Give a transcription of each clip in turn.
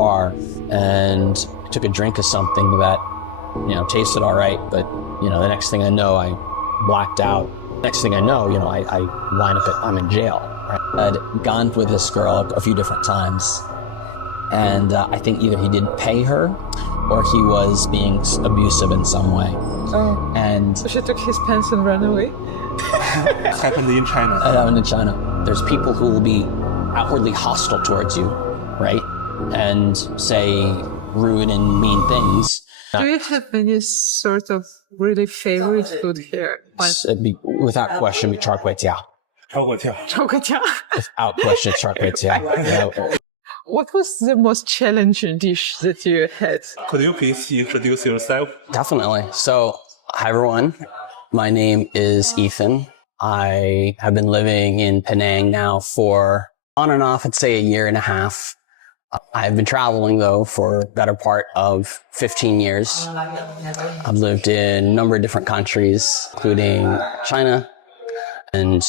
bar and took a drink of something that, tasted all right. But, the next thing I know, I blacked out. Next thing I know, I line up I'm in jail. Right? I'd gone with this girl a few different times. And I think either he didn't pay her or he was being abusive in some way. Oh. And so she took his pants and ran away? Happened in China. It happened in China. There's people who will be outwardly hostile towards you, right? And say rude and mean things. Do you have any sort of really favorite food here? Without question, char kway teow. Without question, char kway teow. What was the most challenging dish that you had? Could you please introduce yourself? Definitely. So, hi everyone. My name is Ethan. I have been living in Penang now for on and off, I'd say a year and a half. I've been traveling though for the better part of 15 years. I've lived in a number of different countries, including China, and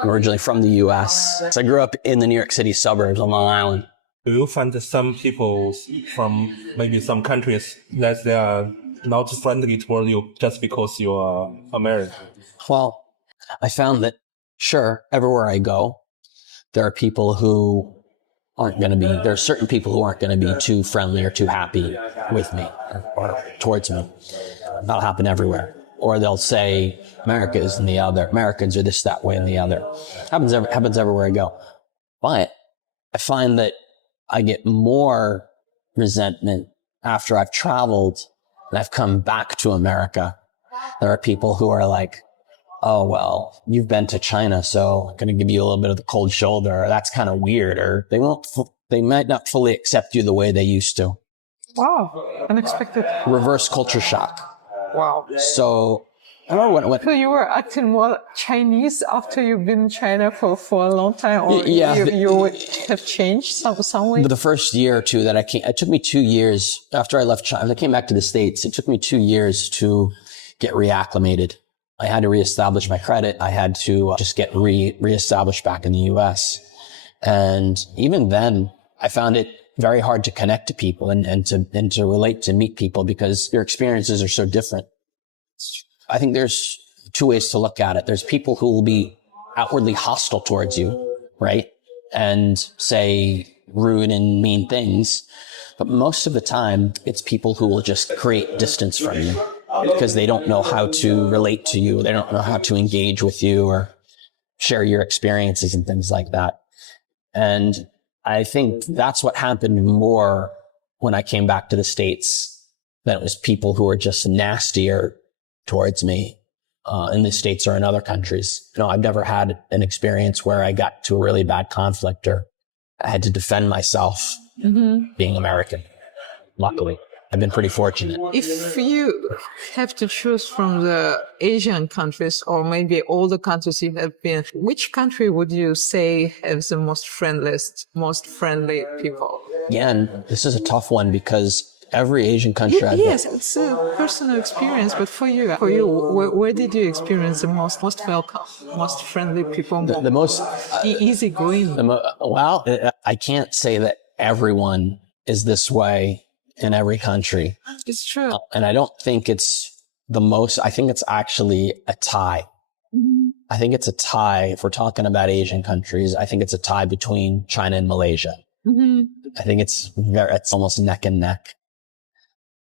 I'm originally from the US. So I grew up in the New York City suburbs on Long Island. Do you find some people from maybe some countries that they are not friendly toward you just because you are American? Well, I found that, sure, everywhere I go, there are people who there are certain people who aren't going to be too friendly or too happy with me or towards me. That'll happen everywhere. Or they'll say, America is in the other. Americans are this, that way, and the other. Happens everywhere I go. But I find that I get more resentment after I've traveled and I've come back to America. There are people who are like, oh, well, you've been to China, so I'm going to give you a little bit of the cold shoulder. Or that's kind of weird. Or they might not fully accept you the way they used to. Wow. Unexpected. Reverse culture shock. Wow. So I remember when so you were acting more Chinese after you've been in China for a long time? Or yeah, you have changed some way? The first year or two that I came, it took me 2 years after I left China. I came back to the States. It took me 2 years to get reacclimated. I had to reestablish my credit. I had to just get reestablished back in the US. And even then, I found it very hard to connect to people and to relate, to meet people because your experiences are so different. I think there's two ways to look at it. There's people who will be outwardly hostile towards you, right? And say rude and mean things. But most of the time, it's people who will just create distance from you because they don't know how to relate to you. They don't know how to engage with you or share your experiences and things like that. And I think that's what happened more when I came back to the States, than it was people who were just nastier towards me in the States or in other countries. I've never had an experience where I got to a really bad conflict or I had to defend myself being American. Luckily, I've been pretty fortunate. If you have to choose from the Asian countries or maybe all the countries you have been, which country would you say has the most friendly people? Again, this is a tough one because every Asian country yes, it's a personal experience, but for you, where did you experience the most welcome, most friendly people, the most easygoing? Well, I can't say that everyone is this way in every country. It's true. And I don't think it's the most, I think it's actually a tie. Mm-hmm. I think it's a tie. If we're talking about Asian countries, I think it's a tie between China and Malaysia. Mm-hmm. I think it's almost neck and neck.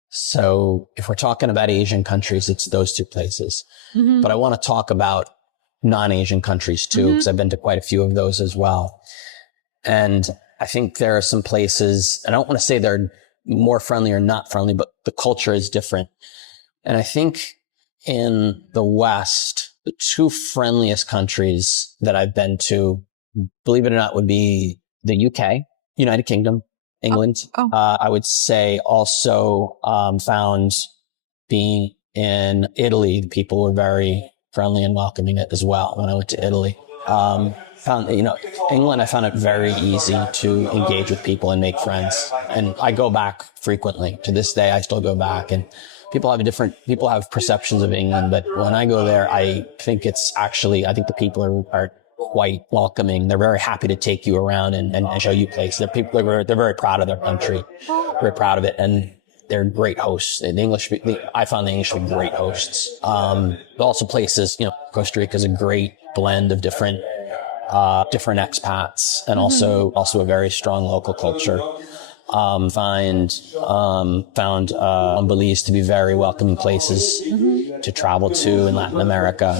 So if we're talking about Asian countries, it's those two places. Mm-hmm. But I want to talk about non-Asian countries too, because I've been to quite a few of those as well. And I think there are some places, and I don't want to say they're more friendly or not friendly, but the culture is different. And I think in the West, the two friendliest countries that I've been to, believe it or not, would be the UK, United Kingdom, England. I would say also found being in Italy, the people were very friendly and welcoming as well when I went to Italy. England, I found it very easy to engage with people and make friends. And I go back frequently. To this day, I still go back. And people have perceptions of England, but when I go there, I think the people are quite welcoming. They're very happy to take you around and show you places. They're very proud of their country, very proud of it. And they're great hosts. I found the English to be great hosts. Also places, Costa Rica is a great blend of different expats and also a very strong local culture. Found Belize to be very welcoming places to travel to in Latin America.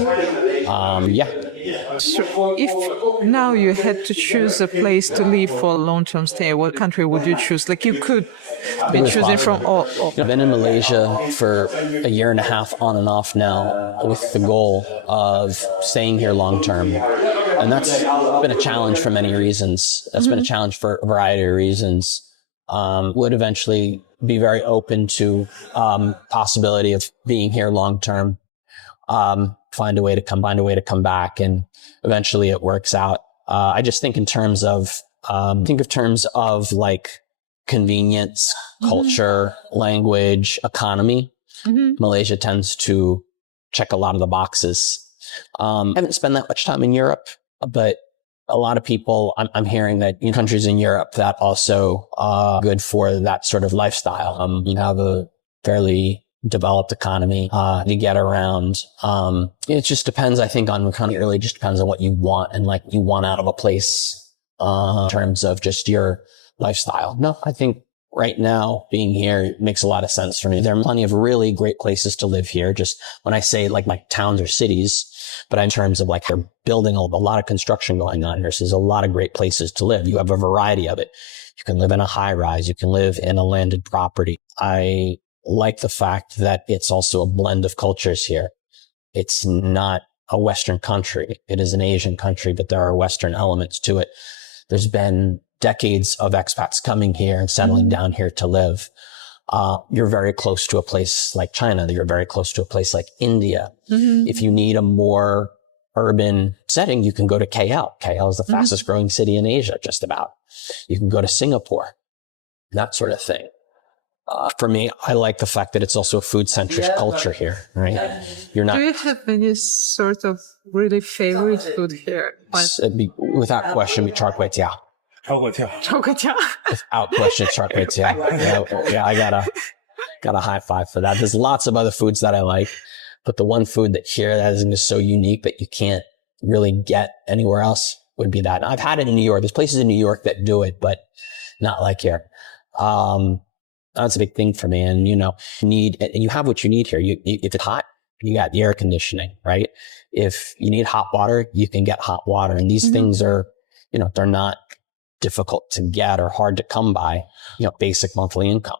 So if now you had to choose a place to live for a long-term stay, what country would you choose? Like you could be choosing from all. I've been in Malaysia for a year and a half on and off now with the goal of staying here long-term. And that's been a challenge for many reasons. That's been a challenge for a variety of reasons. Would eventually be very open to possibility of being here long-term. Find a way to come back, and eventually it works out. I just think in terms of like convenience, culture, language, economy. Malaysia tends to check a lot of the boxes. I haven't spent that much time in Europe, but a lot of people, I'm hearing that in countries in Europe that also good for that sort of lifestyle. You have a fairly developed economy to get around. It just depends, I think, on it really just depends on what you want and like you want out of a place in terms of just your lifestyle. No, I think right now being here makes a lot of sense for me. There are plenty of really great places to live here. Just when I say like my towns or cities, but in terms of like they're building a lot of construction going on here. So there's a lot of great places to live. You have a variety of it. You can live in a high rise. You can live in a landed property. I like the fact that it's also a blend of cultures here. It's not a Western country. It is an Asian country, but there are Western elements to it. There's been decades of expats coming here and settling down here to live. You're very close to a place like China. You're very close to a place like India. If you need a more urban setting, you can go to KL. KL is the fastest growing city in Asia, just about. You can go to Singapore, that sort of thing. For me, I like the fact that it's also a food-centric culture here, right? You're not. Do you have any sort of really favorite food here? Without question, be char kway teow. Without question, char kway teow. Yeah, I got a high five for that. There's lots of other foods that I like, but the one food that here that is just so unique that you can't really get anywhere else would be that. And I've had it in New York. There's places in New York that do it, but not like here. That's a big thing for me. And, you have what you need here. If it's hot, you got the air conditioning, right? If you need hot water, you can get hot water. And these things are, they're not difficult to get or hard to come by, basic monthly income,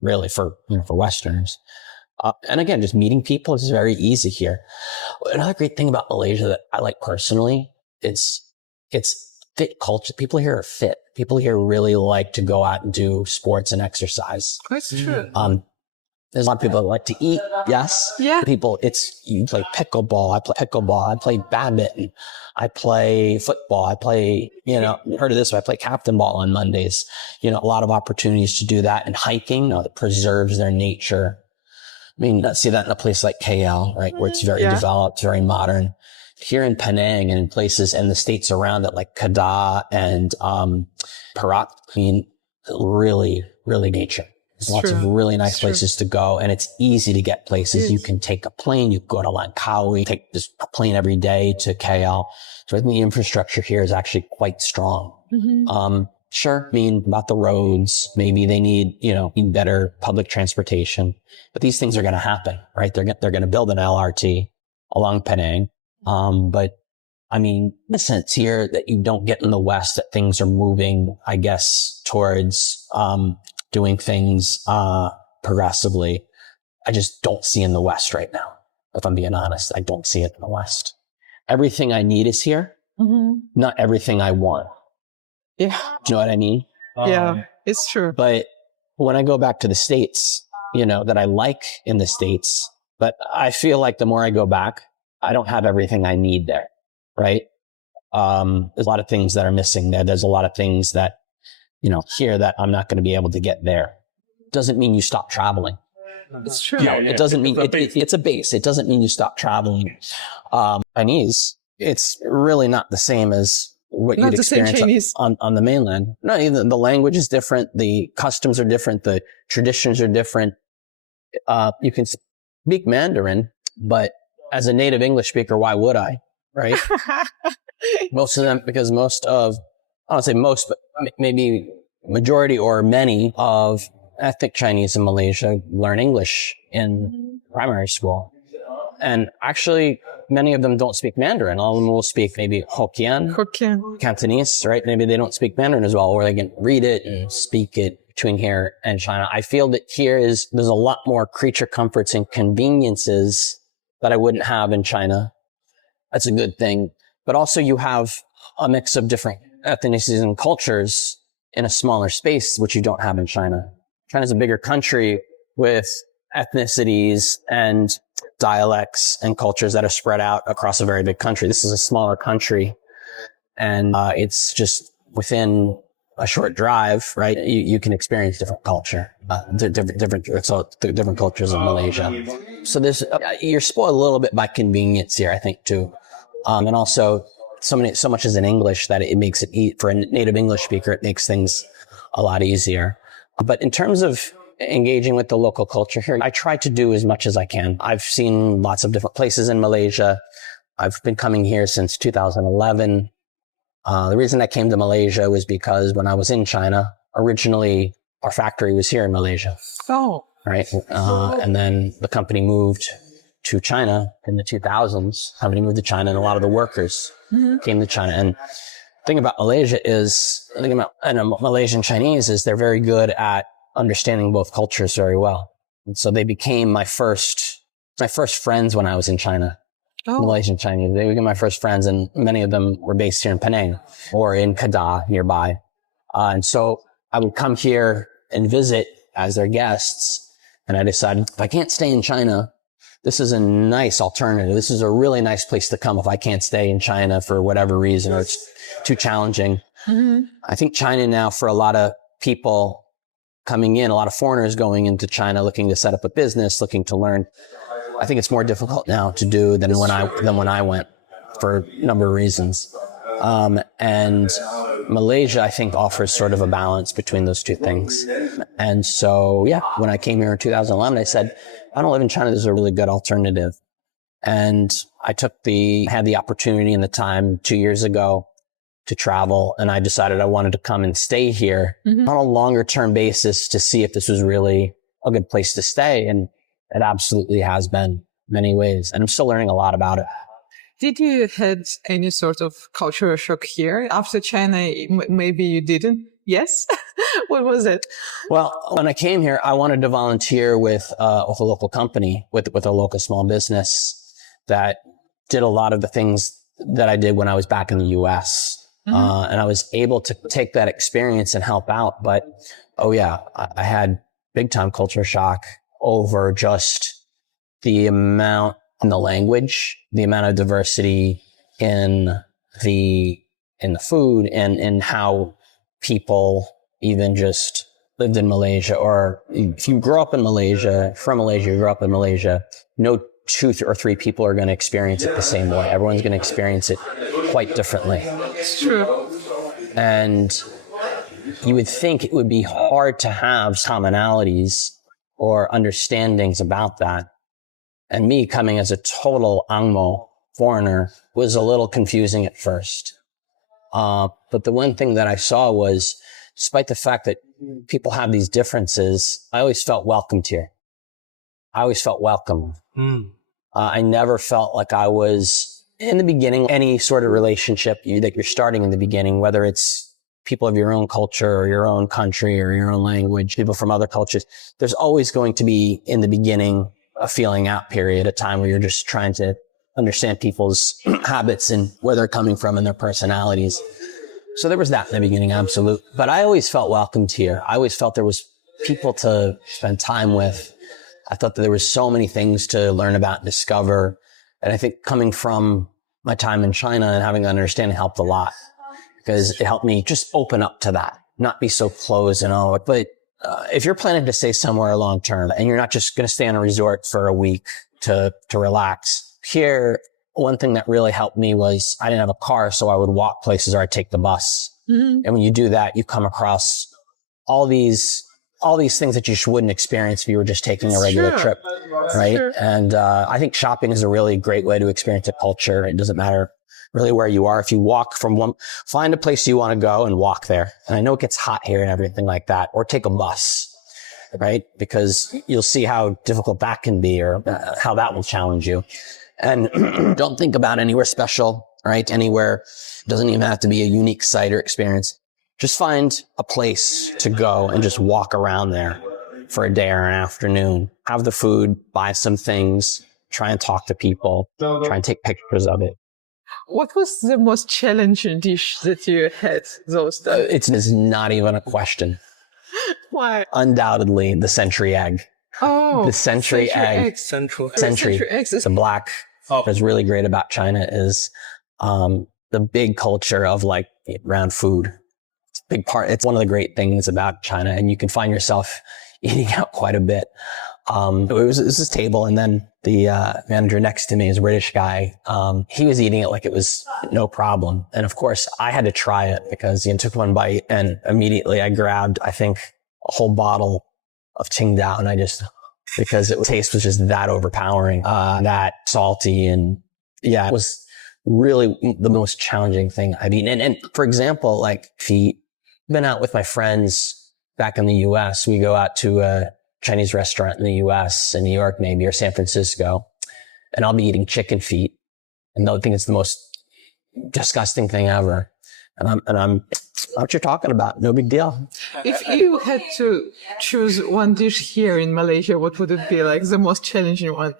really for Westerners. And again, just meeting people is very easy here. Another great thing about Malaysia that I like personally is it's fit culture. People here are fit. People here really like to go out and do sports and exercise. That's true. There's a lot of people that like to eat. Yes. Yeah. You play pickleball. I play pickleball. I play badminton. I play football. I play, heard of this, but I play captain ball on Mondays. A lot of opportunities to do that, and hiking, that preserves their nature. I mean, I see that in a place like KL, right? Where it's very developed, very modern. Here in Penang and in places in the states around it, like Kedah and Perak, I mean, really, really nature. There's lots of really nice places to go, and it's easy to get places. You can take a plane, you go to Langkawi, take this plane every day to KL. So I think the infrastructure here is actually quite strong. Sure, I mean, about the roads, maybe they need better public transportation, but these things are going to happen, right? They're going to build an LRT along Penang. But I mean, in a sense here that you don't get in the West, that things are moving, I guess, towards, doing things, progressively. I just don't see in the West right now. If I'm being honest, I don't see it in the West. Everything I need is here. Not everything I want. Yeah. Do you know what I mean? Yeah, it's true. But when I go back to the States, that I like in the States, but I feel like the more I go back, I don't have everything I need there, right? There's a lot of things that are missing there. There's a lot of things that, here that I'm not going to be able to get there. Doesn't mean you stop traveling. It's true. It doesn't mean it's a base. It doesn't mean you stop traveling. Chinese, it's really not the same as what Not you'd the same experience Chinese. on the mainland. No, even the language is different. The customs are different. The traditions are different. You can speak Mandarin, but as a native English speaker, why would I? Right? Most of them, because I don't say most, but maybe majority or many of ethnic Chinese in Malaysia learn English in primary school. And actually, many of them don't speak Mandarin. All of them will speak maybe Hokkien, Cantonese, right? Maybe they don't speak Mandarin as well, or they can read it and speak it between here and China. I feel that there's a lot more creature comforts and conveniences that I wouldn't have in China. That's a good thing. But also you have a mix of different ethnicities and cultures in a smaller space, which you don't have in China. China's a bigger country with ethnicities and dialects and cultures that are spread out across a very big country. This is a smaller country, and it's just within a short drive, right? You can experience different culture, different cultures in Malaysia. So you're spoiled a little bit by convenience here, I think, too. And also so much is in English that it makes it for a native English speaker, it makes things a lot easier. But in terms of engaging with the local culture here, I try to do as much as I can. I've seen lots of different places in Malaysia. I've been coming here since 2011. The reason I came to Malaysia was because when I was in China, originally our factory was here in Malaysia. Oh. Right. And then the company moved to China in the 2000s. Company moved to China and a lot of the workers came to China. And the thing about Malaysia is, Malaysian Chinese is they're very good at understanding both cultures very well. And so they became my first friends when I was in China. Oh. Malaysian Chinese. They became my first friends, and many of them were based here in Penang or in Kedah nearby. And so I would come here and visit as their guests. And I decided if I can't stay in China, this is a nice alternative. This is a really nice place to come if I can't stay in China for whatever reason or it's too challenging. Mm-hmm. I think China now, for a lot of people coming in, a lot of foreigners going into China looking to set up a business, looking to learn, I think it's more difficult now to do than when I went for a number of reasons. And Malaysia, I think, offers sort of a balance between those two things. And so, yeah, when I came here in 2011, I said, I don't live in China. This is a really good alternative. And I had the opportunity and the time 2 years ago to travel. And I decided I wanted to come and stay here on a longer term basis to see if this was really a good place to stay. And it absolutely has been in many ways. And I'm still learning a lot about it. Did you had any sort of cultural shock here after China? Maybe you didn't. Yes. What was it? Well, when I came here, I wanted to volunteer with a local company, with a local small business that did a lot of the things that I did when I was back in the U.S. And I was able to take that experience and help out. But, I had big time culture shock over just the amount in the language, the amount of diversity in the food and in how people even just lived in Malaysia. Or if you grew up in Malaysia, you grew up in Malaysia, no 2 or 3 people are going to experience it the same way. Everyone's going to experience it quite differently. It's true. And you would think it would be hard to have commonalities or understandings about that. And me coming as a total Angmo foreigner was a little confusing at first. But the one thing that I saw was, despite the fact that people have these differences, I always felt welcomed here. I always felt welcome. I never felt like I was, in the beginning, any sort of relationship that you're starting in the beginning, whether it's people of your own culture or your own country or your own language, people from other cultures, there's always going to be, in the beginning, a feeling out period, a time where you're just trying to understand people's habits and where they're coming from and their personalities. So there was that in the beginning, absolute. But I always felt welcomed here. I always felt there was people to spend time with. I thought that there was so many things to learn about and discover. And I think coming from my time in China and having an understanding helped a lot, because it helped me just open up to that, not be so closed and all. But if you're planning to stay somewhere long term and you're not just going to stay on a resort for a week to relax, here one thing that really helped me was I didn't have a car, so I would walk places or I'd take the bus. And when you do that, you come across all these things that you wouldn't experience if you were just taking a regular trip, right? And I think shopping is a really great way to experience a culture. It doesn't matter really where you are. If you walk from find a place you want to go and walk there. And I know it gets hot here and everything like that, or take a bus, right? Because you'll see how difficult that can be, or how that will challenge you. And don't think about anywhere special, right? Anywhere. It doesn't even have to be a unique site or experience. Just find a place to go and just walk around there for a day or an afternoon. Have the food, buy some things, try and talk to people, try and take pictures of it. What was the most challenging dish that you had those days? It's not even a question. Why? Undoubtedly, the century egg. Oh, The century egg. Central. Century. eggs is The black. What's really great about China is the big culture of like around food. It's a big part. It's one of the great things about China, and you can find yourself eating out quite a bit. It was this table, and then the manager next to me is a British guy. He was eating it like it was no problem. And of course, I had to try it because he took one bite, and immediately I grabbed, I think, a whole bottle of Qingdao, and because the taste was just that overpowering, that salty, and yeah, it was really the most challenging thing I've eaten. And for example, like if you've been out with my friends back in the US, we go out to a Chinese restaurant in the US, in New York maybe, or San Francisco, and I'll be eating chicken feet, and they'll think it's the most disgusting thing ever. And I'm what you're talking about. No big deal. If you had to choose one dish here in Malaysia, what would it be like? The most challenging one?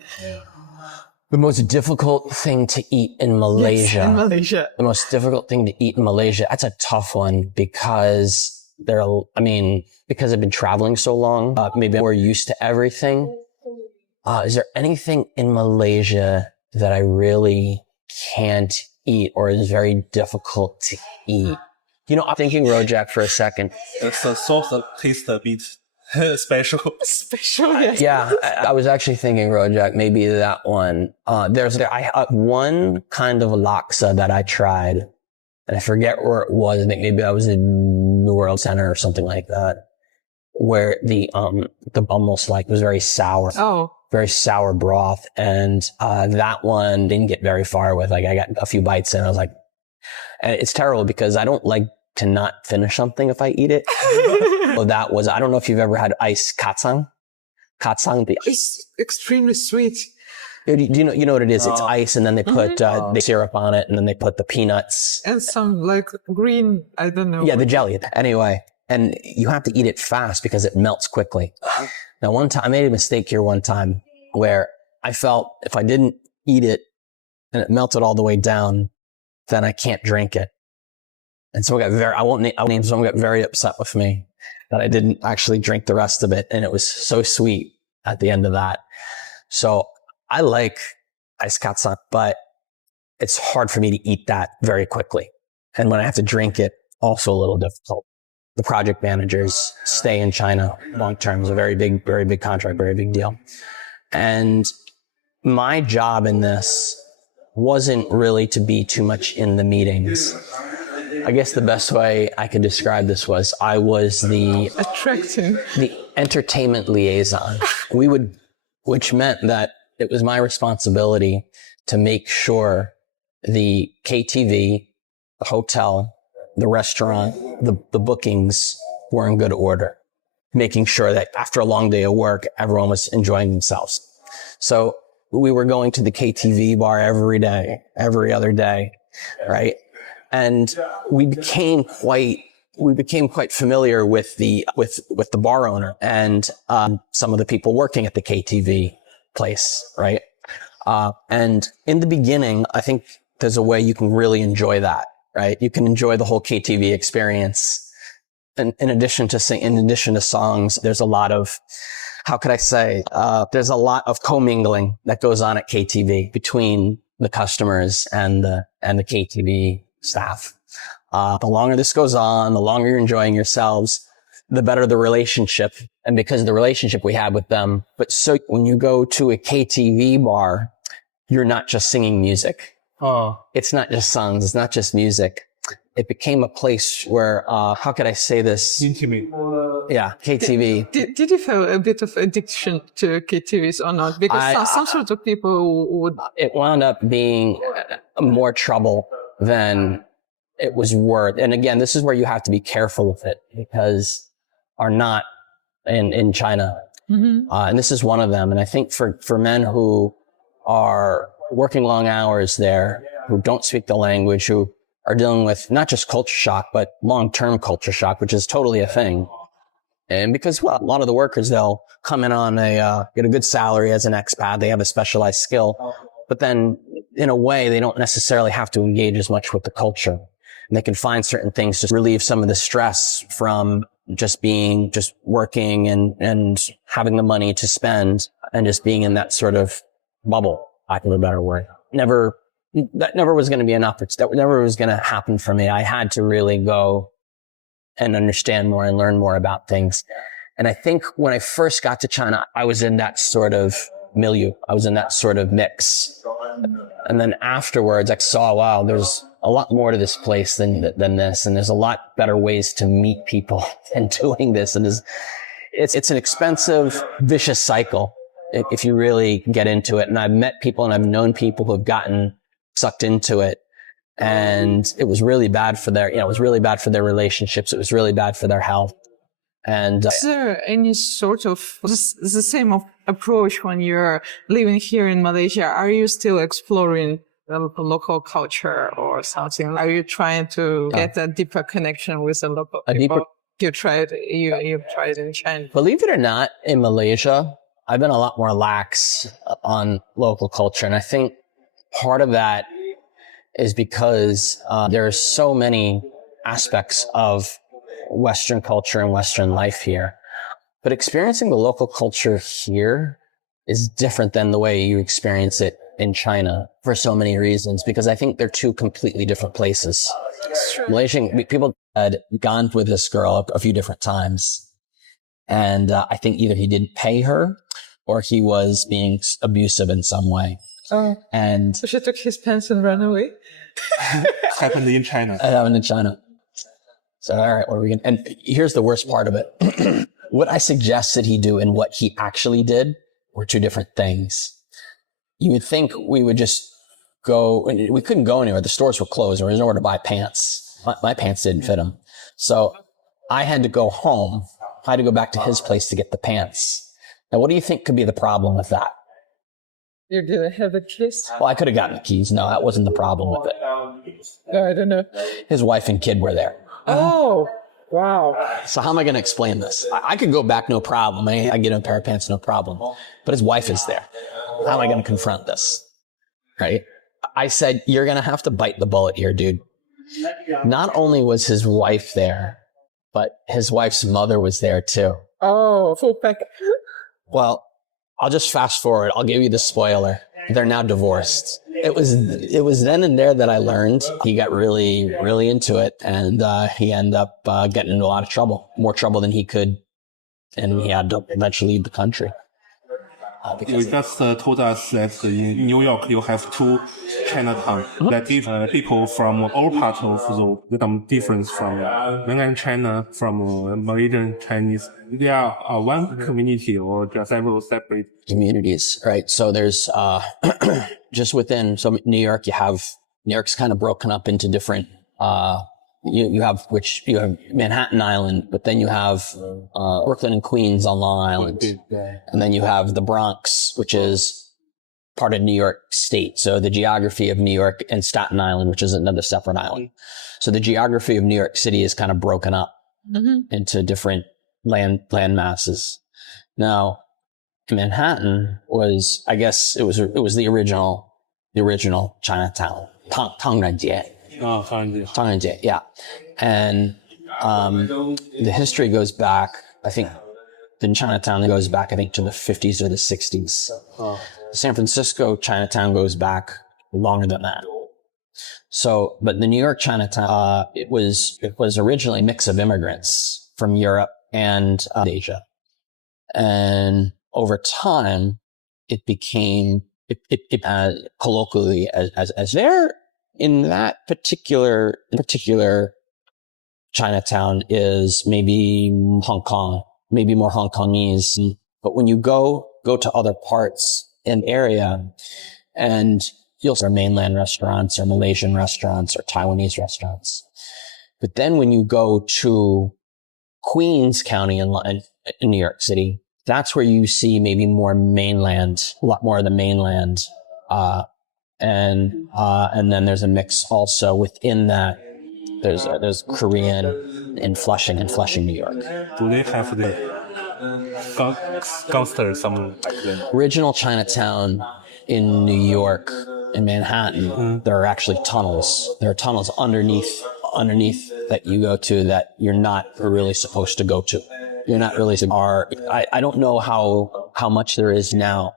The most difficult thing to eat in Malaysia. Yes, in Malaysia. The most difficult thing to eat in Malaysia. That's a tough one because because I've been traveling so long, maybe I'm more used to everything. Is there anything in Malaysia that I really can't eat or is very difficult to eat? You know, I'm thinking rojak for a second. The sauce tastes a bit special. Special, yes. Yeah, I was actually thinking rojak, maybe that one. I one kind of laksa that I tried, and I forget where it was. I think maybe I was in New World Center or something like that, where the almost like was very sour. Oh. Very sour broth, and that one didn't get very far with. Like I got a few bites and I was like, and it's terrible because I don't like to not finish something if I eat it. So that was, I don't know if you've ever had ice katsang. It's extremely sweet. Do you know what it is? It's ice, and then they put the syrup on it, and then they put the peanuts. And some like green, I don't know. Yeah, the jelly. Anyway, and you have to eat it fast because it melts quickly. Now, one time, I made a mistake here one time where I felt if I didn't eat it and it melted all the way down, then I can't drink it. And so I won't name someone got very upset with me that I didn't actually drink the rest of it. And it was so sweet at the end of that. So I like ice katsak, but it's hard for me to eat that very quickly. And when I have to drink it, also a little difficult. The project managers stay in China long term. It's a very big contract, very big deal. And my job in this wasn't really to be too much in the meetings. I guess the best way I could describe this was I was the entertainment liaison. Which meant that it was my responsibility to make sure the KTV, the hotel, the restaurant, the bookings were in good order, making sure that after a long day of work, everyone was enjoying themselves. So we were going to the KTV bar every day, every other day, right? And we became quite familiar with the bar owner and some of the people working at the KTV place, right? And in the beginning, I think there's a way you can really enjoy that. Right? You can enjoy the whole KTV experience. And in addition to songs, there's a lot of, there's a lot of commingling that goes on at KTV between the customers and the KTV staff. The longer this goes on, the longer you're enjoying yourselves, the better the relationship. And because of the relationship we have with them. But so when you go to a KTV bar, you're not just singing music. It's not just songs. It's not just music. It became a place where, how could I say this? Intimate. Yeah, KTV. Did you feel a bit of addiction to KTVs or not? Because some sort of people would. It wound up being more trouble than it was worth. And again, this is where you have to be careful with it because are not in China. And this is one of them. And I think for men who are working long hours there, who don't speak the language, who are dealing with not just culture shock, but long-term culture shock, which is totally a thing. And because, well, a lot of the workers, they'll come in on get a good salary as an expat. They have a specialized skill, but then in a way, they don't necessarily have to engage as much with the culture. And they can find certain things to relieve some of the stress from just working and having the money to spend and just being in that sort of bubble, lack of a better word. That never was going to be an opportunity. That never was going to happen for me. I had to really go and understand more and learn more about things. And I think when I first got to China, I was in that sort of milieu. I was in that sort of mix. And then afterwards, I saw, wow, there's a lot more to this place than this. And there's a lot better ways to meet people than doing this. And it's an expensive, vicious cycle if you really get into it. And I've met people and I've known people who have gotten sucked into it. And it was really bad for their relationships. It was really bad for their health. And is there any sort of the same approach when you're living here in Malaysia? Are you still exploring the local culture or something? Are you trying to get a deeper connection with the local people? You've tried in China. Believe it or not, in Malaysia, I've been a lot more lax on local culture. And I think part of that is because there are so many aspects of Western culture and Western life here. But experiencing the local culture here is different than the way you experience it in China for so many reasons, because I think they're two completely different places. Malaysian people had gone with this girl a few different times. And I think either he didn't pay her or he was being abusive in some way. Oh. And so she took his pants and ran away? Happened in China. It happened in China. So, all right, what are we going to... And here's the worst part of it. What I suggested he do and what he actually did were two different things. You would think we would just go... We couldn't go anywhere. The stores were closed. There was nowhere to buy pants. My pants didn't fit him. So I had to go home. I had to go back to his place to get the pants. Now, what do you think could be the problem with that? You didn't have the keys? Well, I could have gotten the keys. No, that wasn't the problem with it. I don't know. His wife and kid were there. Oh, wow. So how am I going to explain this? I could go back, no problem. I get him a pair of pants, no problem. But his wife is there. How am I going to confront this? Right? I said, you're going to have to bite the bullet here, dude. Not only was his wife there, but his wife's mother was there too. Oh, full pack. Well, I'll just fast forward. I'll give you the spoiler. They're now divorced. It was then and there that I learned. He got really, really into it, and he ended up getting into a lot of trouble, more trouble than he could, and he had to eventually leave the country. You just told us that in New York you have two Chinatown that give people from all parts of the difference from mainland China, from Malaysian Chinese. They are one community or just several separate communities, right? So there's just within New York, New York's kind of broken up into different. You have Manhattan Island, but then you have Brooklyn and Queens on Long Island, and then you have the Bronx, which is part of New York State. So the geography of New York and Staten Island, which is another separate island. So the geography of New York City is kind of broken up into different land masses. Now, Manhattan was, I guess, it was the original Chinatown, Tangrangye. Oh, Tangrangye, yeah. And the history goes back, I think, in Chinatown, it goes back, I think, to the 50s or the 60s. Oh. San Francisco Chinatown goes back longer than that. So, but the New York Chinatown, it was originally a mix of immigrants from Europe and Asia. And over time, it became colloquially as there in that particular Chinatown is maybe Hong Kong, maybe more Hong Kongese. But when you go to other parts in the area, and you'll see mainland restaurants or Malaysian restaurants or Taiwanese restaurants. But then when you go to Queens County in New York City, that's where you see maybe more mainland, a lot more of the mainland. And then there's a mix also within that. There's Korean in Flushing, New York. Do they have the gangster, something like that? Original Chinatown in New York, in Manhattan, there are actually tunnels. There are tunnels underneath that you go to that you're not really supposed to go to. You're not really I don't know how much there is now.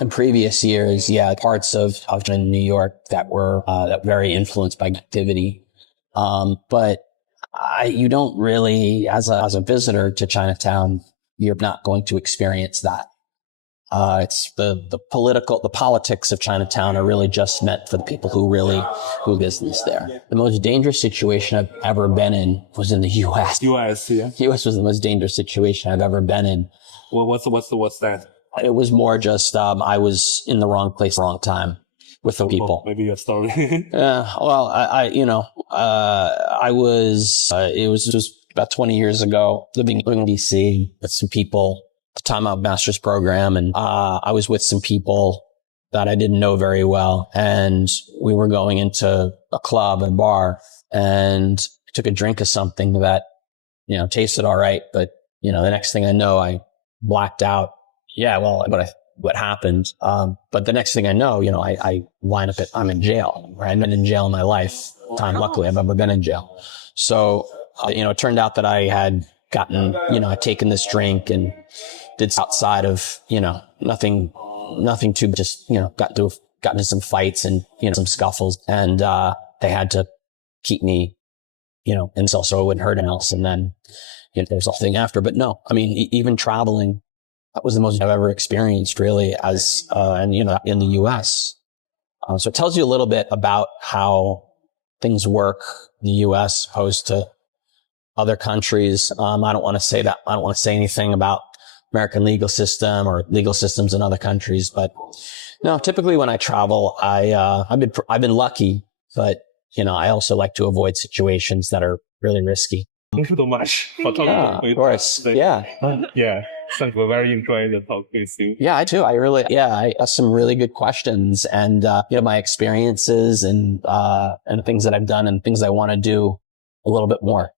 In previous years, yeah, parts of New York that were very influenced by activity. But you don't really, as a visitor to Chinatown, you're not going to experience that. It's the politics of Chinatown are really just meant for the people who business there. The most dangerous situation I've ever been in was in the U.S. U.S., yeah. U.S. was the most dangerous situation I've ever been in. Well, what's that? It was more just I was in the wrong place, wrong time with the people. Maybe your story. Well, I was. It was just about 20 years ago, living in D.C. with some people. At the time, I had a master's program, and I was with some people that I didn't know very well, and we were going into a club and bar, and I took a drink of something that tasted all right, but the next thing I know, I blacked out. Yeah, well, what happened? But the next thing I know, I wind up I'm in jail. Right? I've been in jail in my life. Luckily, I've ever been in jail. So, it turned out that I had gotten, I'd taken this drink and did outside of, nothing too, just, got into some fights and, some scuffles, and, they had to keep me, in cell so I wouldn't hurt anyone else. And then, there's a thing after, but no, I mean, even traveling, that was the most I've ever experienced, really, in the U.S. So it tells you a little bit about how things work in the U.S. opposed to other countries. I don't want to say that. I don't want to say anything about American legal system or legal systems in other countries, but no. Typically, when I travel, I've been lucky, but I also like to avoid situations that are really risky. Thank you so much for talking of course. Yeah. Yeah. Thank you. Very enjoyed the talk with you. Yeah, I too. I asked some really good questions, and my experiences and things that I've done and things I want to do a little bit more.